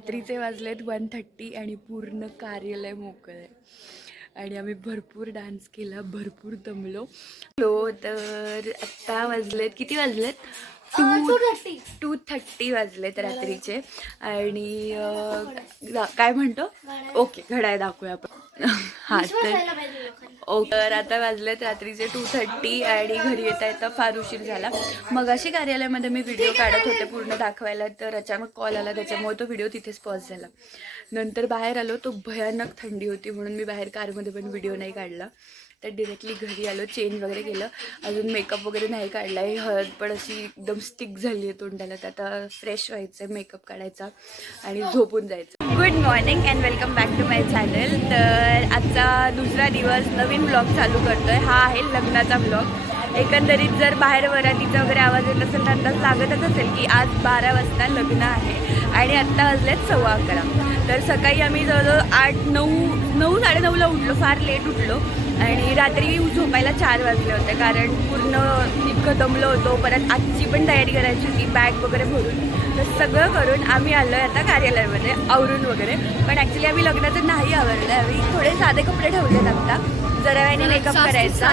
रात्रीचे वाजलेत 1:30 आणि पूर्ण कार्यालय मोकळं आहे आणि आम्ही भरपूर डान्स केला, भरपूर दमलो. तर आत्ता वाजलेत, किती वाजलेत? 2:30 वाजलेत रात्रीचे. आणि काय म्हणतो? ओके, घड्याळ दाखवूया आपण. हां तर आता वाजलेत रात्रीचे 2:30 आणि घरी येता येता फार उशीर झाला. मग अशी कार्यालयामध्ये मी व्हिडिओ काढत होते पूर्ण दाखवायला, तर अचानक कॉल आला, त्याच्यामुळे तो व्हिडिओ तिथेच पॉज झाला. नंतर बाहेर आलो, तो भयानक थंडी होती म्हणून मी बाहेर कारमध्ये पण व्हिडिओ नाही काढला. तर डिरेक्टली घरी आलो, चेंज वगैरे केलं, अजून मेकअप वगैरे नाही काढला आहे. हळद पण अशी एकदम स्टिक झाली आहे तोंडाला, तर आता फ्रेश व्हायचं आहे, मेकअप काढायचा आणि झोपून जायचं. Good morning and welcome back to my channel. तर आजचा दुसरा दिवस, नवीन ब्लॉग चालू करतोय. हा आहे लग्नाचा ब्लॉग. एकंदरीत जर बाहेर वरातीचा वगैरे आवाज येत असेल तर अंदाज लागतच असेल की आज 12 वाजता लग्न आहे आणि आत्ता वाजलेत 11:15. तर सकाळी आम्ही जवळजवळ 9:30ला उठलो, फार लेट उठलो आणि रात्री झोपायला 4 वाजले होते, कारण पूर्ण इतकं दमलो होतो. परत आजची पण तयारी करायची होती, बॅग वगैरे भरून. तर सगळं करून आम्ही आलो आहे आता कार्यालयामध्ये आवरून वगैरे. पण ॲक्च्युली आम्ही लग्नाचं नाही आवरलं, आम्ही थोडे साधे कपडे ठेवलेत आत्ता, जरा वेळाने मेकअप करायचा.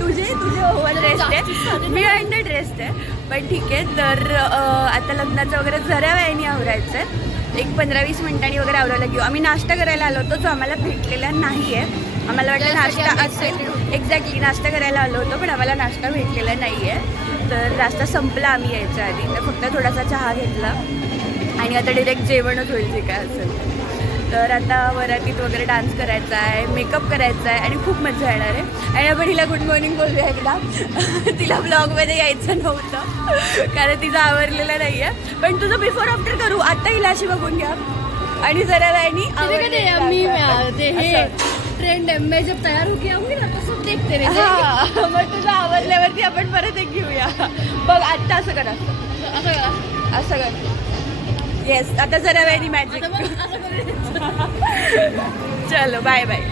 तुझे ओव्हर ड्रेस्ड आहे, मी अंडर ड्रेस्ड आहे, पण ठीक आहे. तर आता लग्नाचं वगैरे जरा वेळाने आवरायचं आहे, एक 15-20 मिनिटांनी वगैरे आवरायला घेऊ. आम्ही नाश्ता करायला आलो होतो, जो आम्हाला भेटलेला नाही आहे. आम्हाला वाटलं नाश्ता असेल, एक्झॅक्टली नाश्ता करायला आलो होतो, पण आम्हाला नाश्ता भेटलेला नाही आहे. तर नाश्ता संपला आम्ही यायच्या आधी, तर फक्त थोडासा चहा घेतला आणि आता डिरेक्ट जेवणच होईल जे काय असेल. तर आता वरातीत वगैरे डान्स करायचा आहे, मेकअप करायचा आहे आणि खूप मजा येणार आहे. आणि आपण हिला गुड मॉर्निंग बोलूया एकदा. तिला ब्लॉगमध्ये यायचं नव्हतं कारण तिचं आवरलेलं नाही आहे, पण तुझं बिफोर आफ्टर करू. आता हिला अशी बघून घ्या आणि जरा वेळानी ट्रेंड है, मैं जब तैयार होके आऊंगी ना तो सब देखते रहे. हां, मग तुझं आवरल्यावरती आपण परत एक घेऊया. बघ आत्ता असं करा, असं कर. येस, आता जरा वेळानी मॅजिक. चलो बाय बाय.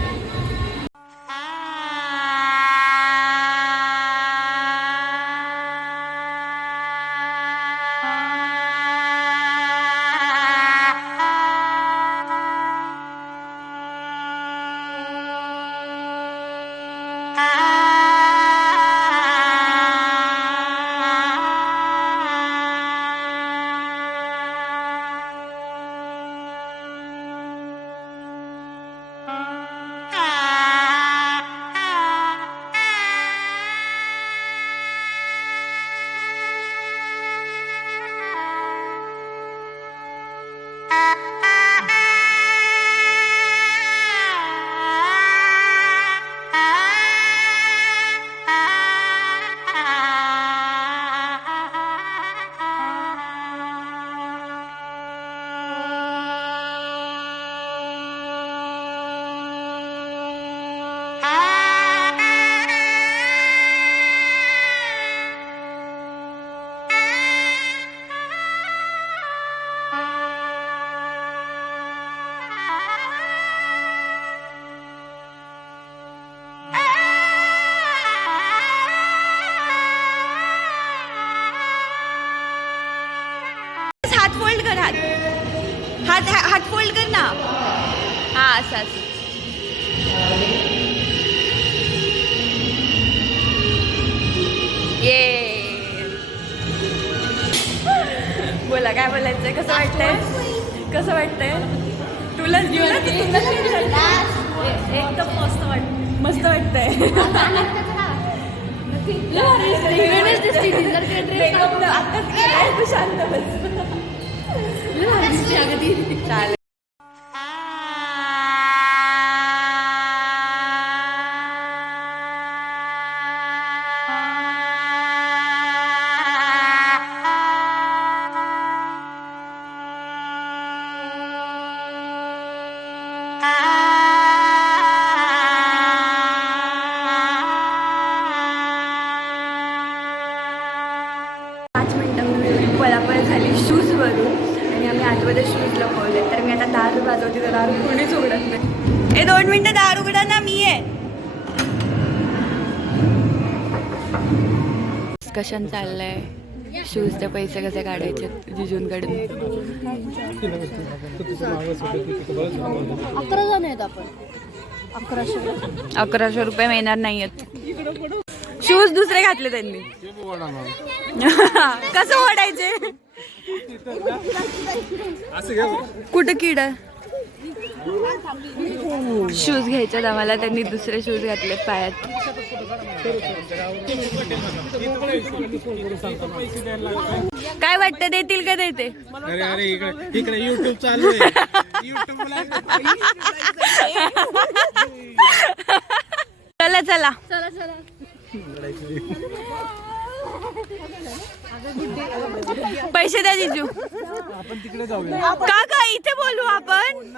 हात फोल्ड कर, हात फोल्ड कर ना. हा असं ये. बोला काय बोलायचंय, कसं वाटतंय, कसं वाटतंय तुला? एकदम मस्त वाटतं, मस्त वाटतंय. आता तू शांत बस. चालेल. पळापळ झाली शूजवरून आणि आम्ही आतमध्ये शूज लपवले. तर मी आता दार वाजवते, तर दार कोणीच उघडत नाही. 2 मिनिटं दार उघडा ना, मी आहे. डिस्कशन चाललंय शूजचे पैसे कसे काढायचे जिजूंकडे. 11 जण आहेत आपण. 1100 रुपये मिळणार नाहीयेत. शूज दुसरे घातले त्यांनी. कसं ओढायचे? कुठं किड आहे? शूज घ्यायच्यात आम्हाला, त्यांनी दुसरे शूज घातले पायात. काय वाटतं देतील का देते? इकडे युट्यूब चालू आहे. चला चला चला चला. पैसे द्या जिजू. आपण तिकडे जाऊया. का का इथे बोलू आपण?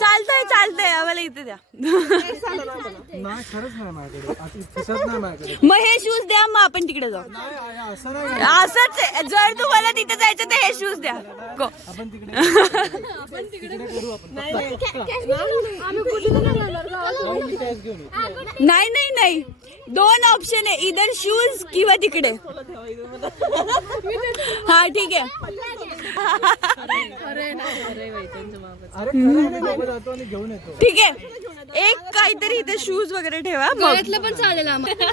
चालतंय चालतंय, आम्हाला इथे द्या. नाही खरंच नाही माझ्याकडे. दिसत नाही माझ्याकडे. मग हे शूज द्या, मग आपण तिकडे जाऊ. नाही असं नाही. असंच आहे. जर तुम्हाला तिथे जायचं तर हे शूज द्या. गो. आपण तिकडे करू आपण. नाही नाही नाही, 2 ऑप्शन आहे, इधर शूज किंवा तिकडे. हा ठीक आहे. अरे नाही जातो आणि घेऊन येतो. ठीक आहे, एक काहीतरी इथे शूज वगैरे ठेवा. मग गळ्यातलं पण चालेल आम्हाला.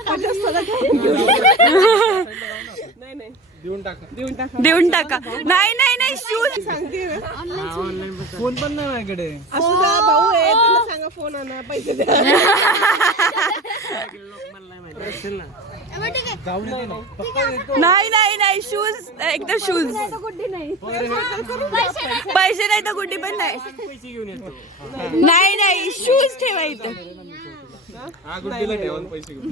देऊन टाका. नाही नाही नाही, शूज. फोन पण नाही माझ्याकडे. जाऊन येते ना. पप्पा येतो. नाही नाही नाही, शूज एकदम शूज. पैसे नाही तर कुठे पण नाही. नाही नाही, शूज ठेवा इथं. हा गुड्डीला ठेवून पैसे घेऊन.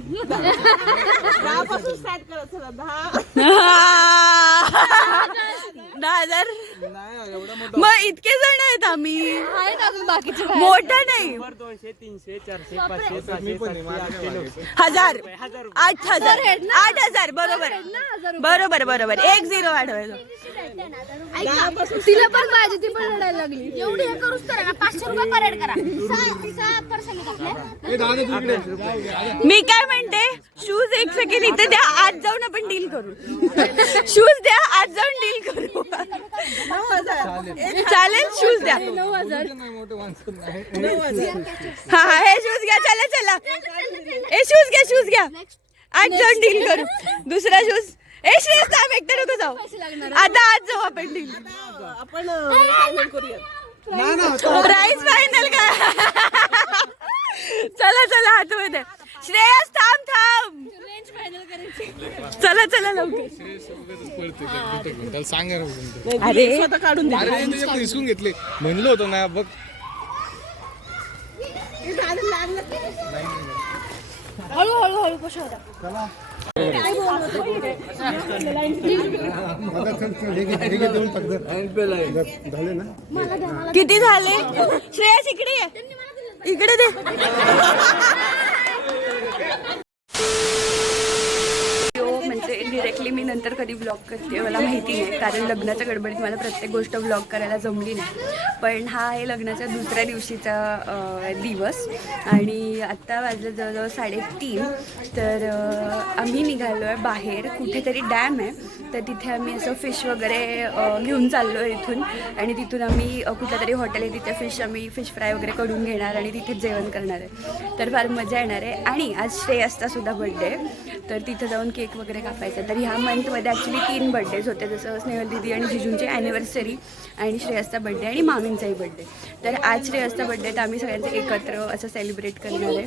10,000. नाही एवढा मोठा. मग इतके जण आहेत आम्ही. आहेत अजून बाकीचे. मोठा नाही. 200 300 400 500 मी 600 पण आहे, माझ्याकडे आहे. 1000 8,000 8,000. बरोबर बरोबर बरोबर. 1 0 वाढवायचं. तिला पण पाहिजे, ती पण रडायला लागली. एवढी हे करूच तर ना, 500 रुपये परेड करा. 6% टाकले. ए, दादा तू इकडे. मी काय म्हणते, शूज 1 सेकंड इथे द्या, आज जाऊन आपण डील करू. शूज द्या, आज जाऊन डील करू. चालेल, शूज द्या. 9,000. नाही मोठे माणसं नाही. हा हा, हे शूज घ्या. चला चला, हे शूज घ्या. आज जाऊन डील करू. दुसरा शूज. ए श्रेयस, थांब, एकटं नको जाऊ. आता आज जाऊ आपण डील. प्राइस फायनल का? चला चला, आतमध्ये. श्रेयस थांब थांब. रेंज फायनल करायची. चला चला लवकर. त्याला सांगा ना. अरे अरे तुझ्याकडे हिसकून घेतले म्हणलं होतं ना बघ. हळूहळू हळू कशा होता. किती झाले? श्रेयस इकडे ये. इकडे दे. म्हणजे डिरेक्टली मी नंतर कधी ब्लॉग करते मला माहिती नाही, कारण लग्नाच्या गडबडीत मला प्रत्येक गोष्ट ब्लॉग करायला जमली नाही. पण हा आहे लग्नाच्या दुसऱ्या दिवशीचा दिवस आणि आत्ता वाजलं जवळजवळ 3:30. तर आम्ही निघालो आहे बाहेर. कुठेतरी डॅम आहे, तर तिथे आम्ही असं फिश वगैरे घेऊन चाललो आहे इथून. आणि तिथून आम्ही कुठलं तरी हॉटेल आहे, तिथे आम्ही फिश फ्राय वगैरे करून घेणार आणि तिथेच जेवण करणार आहे. तर फार मजा येणार आहे. आणि आज श्रेयसचा सुद्धा बड्डे, तर तिथं जाऊन केक वगैरे कापायचा. तर ह्या मंथमध्ये ॲक्च्युली 3 बड्डेज होते, जसं स्नेहल दीदी आणि जिजूंची ॲनिव्हर्सरी आणि श्रेयसचा बड्डे आणि मामींचाही बड्डे. तर आज श्रेयसचा बड्डे, तर आम्ही सगळ्यांचे एकत्र असं सेलिब्रेट करणार आहे.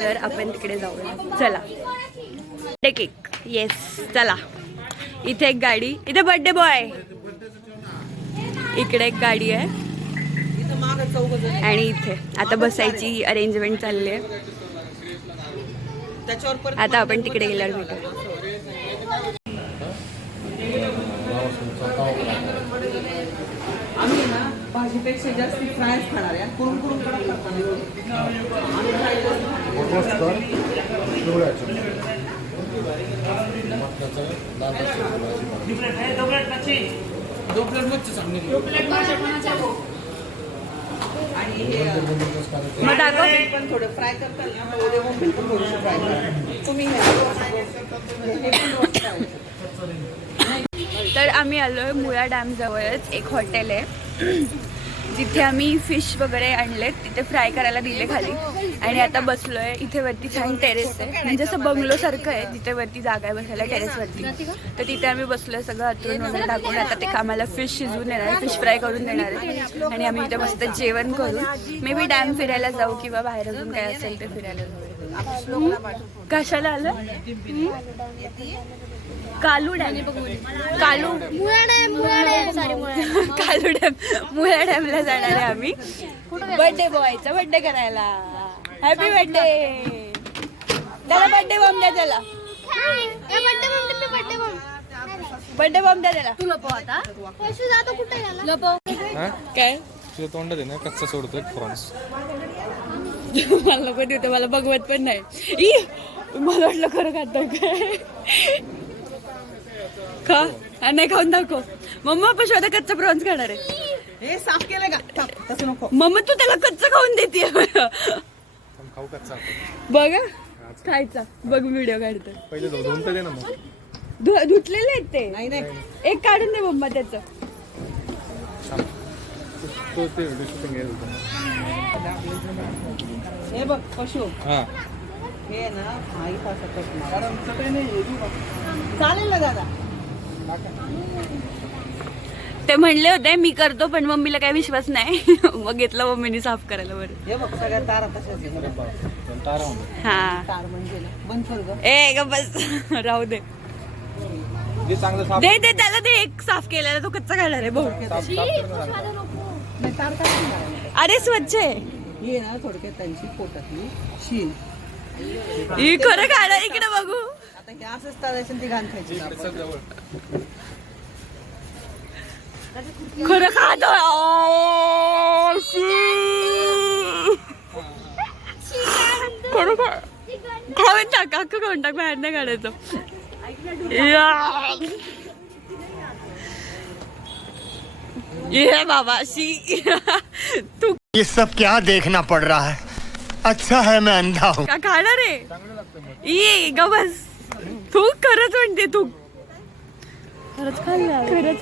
तर आपण तिकडे जाऊया. चला, बड्डे केक. येस, चला. इथे एक गाडी, इथे बड्डे बॉय. इकडे एक गाडी आहे आणि इथे आता बसायची अरेंजमेंट चालली आहे. आता आपण तिकडे गेल्यावर भेटू. भाजीपेक्षा जास्त फ्रायच खाणार आहे. कुरून कुरून मग दाखव. पण थोडं फ्राय करताल ना, उद्या पण थोडंसं फ्राय करा तुम्ही. तर आम्ही आलोय मुळा डॅम जवळच एक हॉटेल आहे जिथे आम्ही फिश वगैरे आणले, तिथे फ्राय करायला दिले खाली आणि आता बसलोय. इथे वरती छान टेरेस आहे, म्हणजे असं बंगलो सारखं आहे जिथे वरती जागा आहे बसायला टेरेसवरती. तर तिथे आम्ही बसलोय, सगळं अतरून वगैरे टाकून. आता ते आम्हाला फिश शिजवून देणार आहे, फिश फ्राय करून देणार आहे आणि आम्ही इथे मस्त जेवण करून मे बी डॅम फिरायला जाऊ किंवा बाहेर अजून काय असेल ते फिरायला जाऊ. कशाला आलं? कालू डॅम, कालू कालू डॅम, मुळा डॅमला जाणार आहे आम्ही बर्थडे बॉयचा बर्थडे करायला. Happy birthday. त्याला बर्थडे बॉम्ब द्या, त्याला बर्थडे बॉम्ब द्या त्याला. तू लपव आता, जातो कुठे लपव काय तुझ्या तोंडात आहे ना कच्चा सोडतोय फ्रॉन्स. मला नको देतो, मला बघवत पण नाही. ई मला वाटलं खरं खातोय काय. खा नाही, खाऊन दाखव. मम्मा पण आता कच्चा प्रॉन्स खाणार आहे. हे साफ केलंय का? तसं नको. मम्मा तू त्याला कच्चा खाऊन देते. खाऊ कच्चा बघा खायचा, बघ व्हिडिओ काढतो. पहिले धुवून तर दे ना मग. धुतलेले आहेत ते. नाही नाही, एक काढून दे मम्मा त्याचं. तो ते व्हिडिओ शूटिंग घ्यायला होतं. हे बघ पशु, हा हे ना आई सकट चालेल ना दादा. ते म्हणले होते मी करतो, पण मम्मीला काही विश्वास नाही. मग घेतलं मम्मीने साफ करायला. बरं हे बघ सगळ्या तारा तशाच आहे. तारा हा तार म्हणजे ना बंद कर ग. ए ग बस. राहू दे, जे चांगलं साफ दे दे त्याला. ते एक साफ केलेला तो कच्चा खाणार आहे भाऊ. साफ करून नाही, तार काय नाही. अरे स्वच्छ आहे. ही ना थोडक्यात त्यांची पोटातली शील. ही खरं खाणार. इकडे बघू. आता हे असंच तारायचं, ती घाण खायची. खरं खातो. खरं खा. खाऊन टाक, अख्खं खाऊन टाक, बाहेर नाही काढायचं. ये बाबा शी. तू ये सब क्या देखना पड़ रहा है? अच्छा है मैं अंधा हूँ. का खाणार आहे? ये ग बस. तू खरंच म्हणते, तू खरंच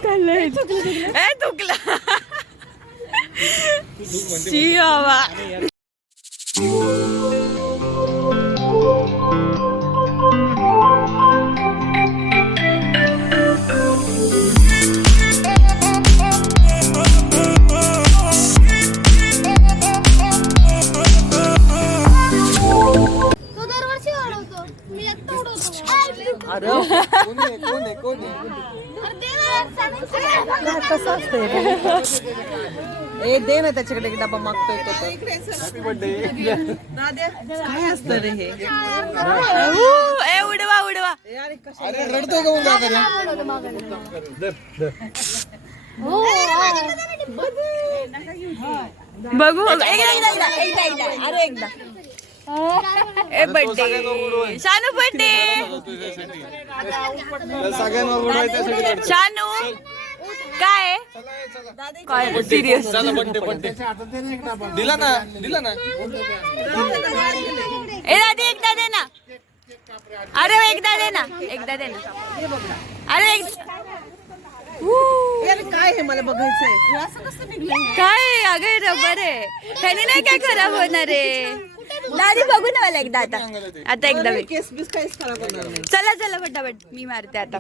खाल्लंय. ए चुकला. शी बाबा. अरे कोण ए दे ना त्याच्याकडे एक डबा मागतोय तो तर. Happy birthday. काय असतं रे हे? ए उडवा उडवा. अरे रडतो का मुलगा करे? बघू एकदा. अरे एकदा. ए बर्थडे शानू, बर्थडे सगळ्यांना उडवायचं. शानू काय काय सिरियस. दिला ना ए दादी एकदा दे ना. अरे एकदा दे ना, एकदा दे ना. अरे अरे काय हे मला बघायचंय. काय अगं रबर आहे, ह्याने नाही काय खराब होणार आहे. दादी बघू ना मला एकदा. आता एकदा वेळ. केस बीस काहीच खराब होणार नाही. चला चला फटाफट मी मारते आता.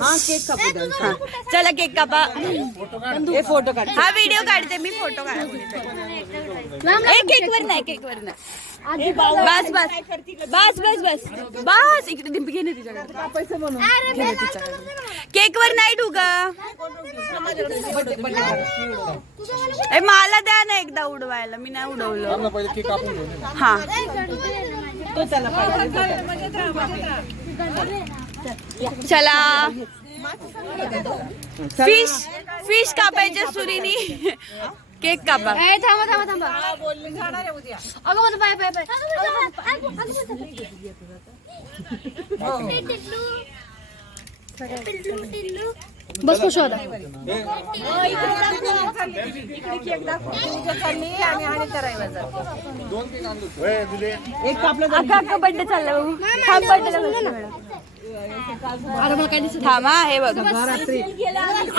हा केक कापू द्या. हा चला केक कापा. हे फोटो काढ. हा व्हिडिओ काढते मी, फोटो काढते. केकवर नाही, केकवर नाही. बस बस बस बस बस बस. इकडे डिंपी घे ना तिच्याकडे. केकवर नाही ठुका. ए मला द्या ना एकदा उडवायला, मी नाही उडवलं. पहिले केक कापून घेऊन. हा तो त्याला पाहिजे. चला फिश कापायच्या सुरीनी केक कापा. थांबा थांबा थांबा अगं माझं पाय पाय पाय बस खुश होता. एक कापलं अख्खा अख्खा बर्थडे चालला. हा बर्थडे थांबा हे बघ रात्री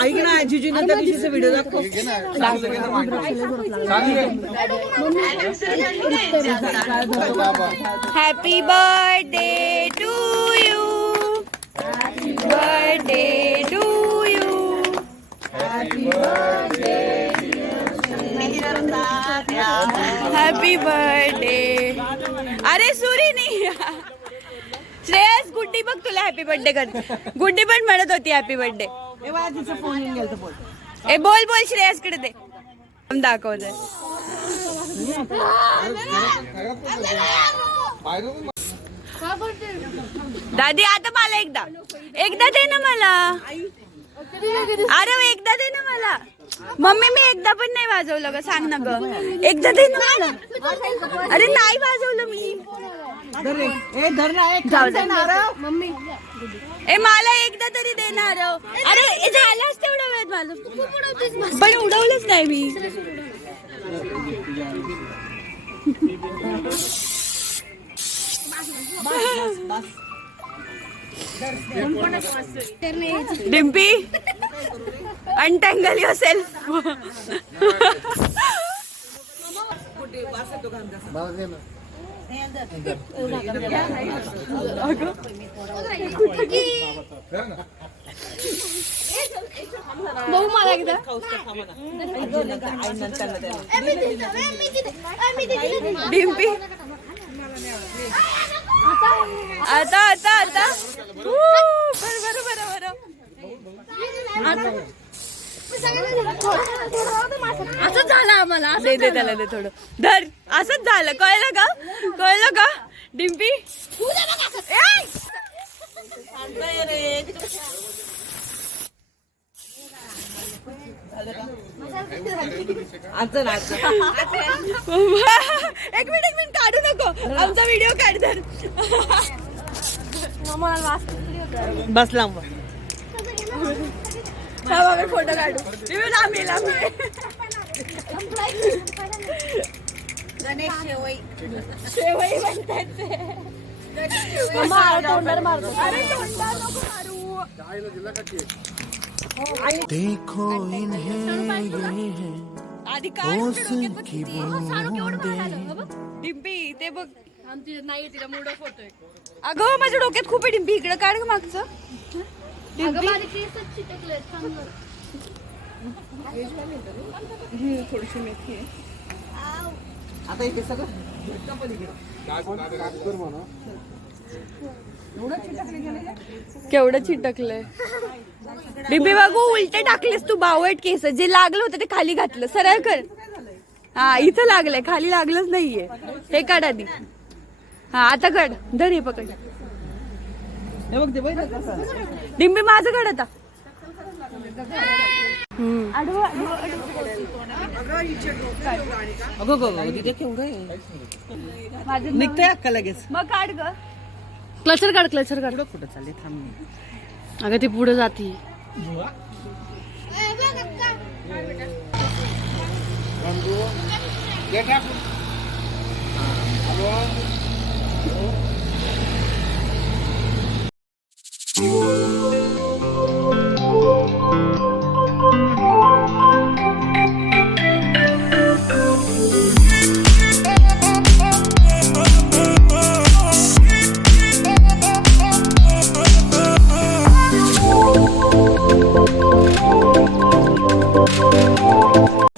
ऐक ना जिजू नंतर दिवशीचा व्हिडिओ दाखव. Happy birthday to you. Happy birthday to you. Happy birthday. अरे सुरी नाही. श्रेयस गुड्डी बघ तुला हॅपी बर्थडे कर. गुड्डी पण म्हणत होती हॅपी बर्थडे. ए बाळा तिचा फोन येऊन गेला बोल. ए बोल बोल श्रेयस कडे दे. दाखवतोय. दादी आता मला एकदा दे ना मला. अरे एकदा दे ना मला. मम्मी मी एकदा पण नाही वाजवलं ग. सांग ना ग. एकदा दे ना मला. अरे नाही वाजवलं मी. जाऊ दे. मम्मी ए मला एकदा तरी देणार. अरे झालाच तेवढा वेळ माझं पण उडवलंच नाही मी. डिम्पी अनटँगल योरसेल्फ. बघू मला एकदा. डिम्पी आता आता आता बरं बरं बरं बरं. असं झालं आम्हाला. दे दे त्याला दे थोडं. धर. असंच झालं. कळलं का डिम्पी. एक मिनिट काढू नको. आमचा व्हिडिओ काढ. धर. बसला फोटो काढू. शेवई म्हणतात ते. देखो इन्हें आधी डिम्पी ते बघ. नाही तिला मूड ऑफ होतोय. अगं माझ्या डोक्यात खूप आहे. डिम्पी इकडे काढ ग मागचं. थोडीशी मेथी आहे. आता इथे सगळं केवढं चिटकलंय. डिम्पी बघू उलटे टाकलेस तू. बावट केस. जे लागलं होतं ते खाली घातलं. सरळ कर. हा इथं लागलंय. खाली लागलंच नाहीये. हे काढ आधी. हा आता काढ. धर हे पकड. हे बघ ते बघ कसं. डिम्पी माझं काढ आता. अगं गं तिथे केवढं आहे. निघतंय अक्का लगेच. मग काढ ग. क्लचर काढ क्लचर काढ. कुठं चालले थांब. अगं ती पुढे जाती.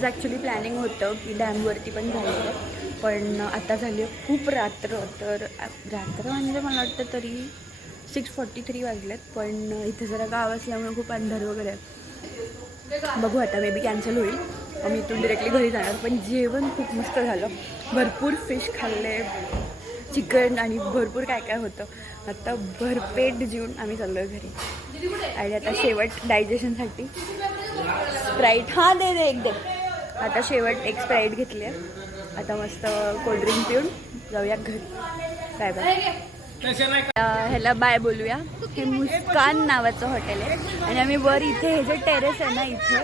ॲक्च्युली प्लॅनिंग होतं की डॅमवरती पण जायचं. पण आता झाली खूप रात्र. तर रात्र म्हणजे मला वाटतं तरी 6:43 वाजलेत. पण इथे जरा गाव असल्यामुळे खूप अंधार वगैरे आहे. बघू आता मे बी कॅन्सल होईल. आम्ही इथून डिरेक्टली घरी जाणार. पण जेवण खूप मस्त झालं. भरपूर फिश खाल्ले. चिकन आणि भरपूर काय काय होतं. आता भरपेट जेवून आम्ही चाललो घरी. आणि आता शेवट डायजेशनसाठी स्प्राईट. हां दे दे एकदम. आता शेवट एक स्प्राईट घेतली आहे. आता मस्त कोल्ड्रिंक पिऊन जाऊया घरी. Bye bye. ह्याला बाय बोलूया. हे मुस्कान नावाचं हॉटेल आहे. आणि आम्ही वर इथे हे जे टेरेस आहे ना इथे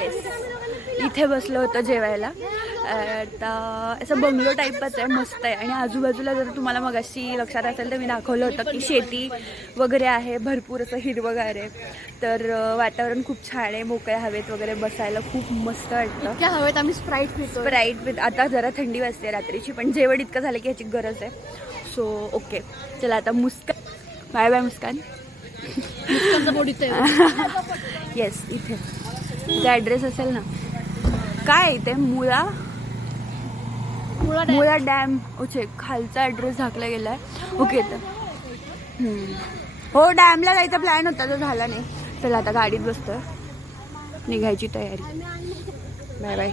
येस इथे बसलो होतो जेवायला. आता असं बंगलो टाईपच आहे, मस्त आहे. आणि आजूबाजूला जर तुम्हाला मगाशी लक्षात असेल तर मी दाखवलं होतं की शेती वगैरे आहे, भरपूर असं हिरवंगार आहे. तर वातावरण खूप छान आहे, मोकळ्या हवेत वगैरे बसायला खूप मस्त वाटतं. त्या हवेत आम्ही स्प्राईट पितो. स्प्राईट आता जरा थंडी वाजते रात्रीची, पण जेवण इतकं झालं की ह्याची गरज आहे. सो ओके, चला आता मुस्कान. बाय बाय मुस्कान. येस, इथे इथे ॲड्रेस असेल ना, काय इथे मुळा डॅम. ओके, खालचा ॲड्रेस झाकला गेला आहे. ओके, तर हो, डॅमला जायचा प्लॅन होता, तो झाला नाही. चला आता गाडीत बसतोय, निघायची तयारी. Bye bye.